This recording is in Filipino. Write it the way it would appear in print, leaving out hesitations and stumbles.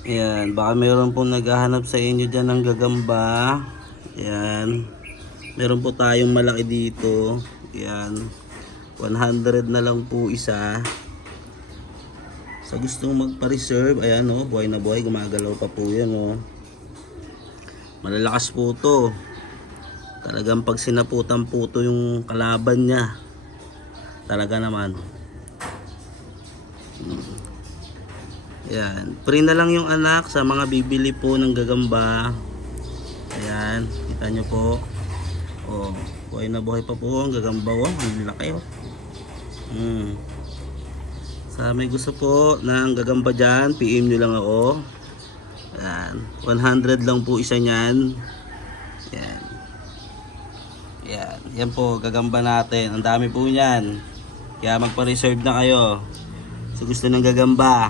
Ayan, baka meron pong naghahanap sa inyo dyan ng gagamba. Ayan. Meron po tayong malaki dito. Ayan. 100 na lang po isa. Sa gustong magpa-reserve, ayan o, buhay na buhay, gumagalaw pa po yan o. Malalakas po to. Talagang pag sinaputan po to yung kalaban niya. Talaga naman. Ayan, free na lang yung anak sa mga bibili po ng gagamba. Ayan, kita nyo po. Oh, buhay na buhay pa po ang gagamba. Oh, ang laki oh. Sa may gusto po ng gagamba dyan, PM nyo lang ako. Ayan, 100 lang po isa nyan. Ayan. Ayan, yan po gagamba natin. Ang dami po nyan. Kaya magpa-reserve na kayo. So gusto ng gagamba.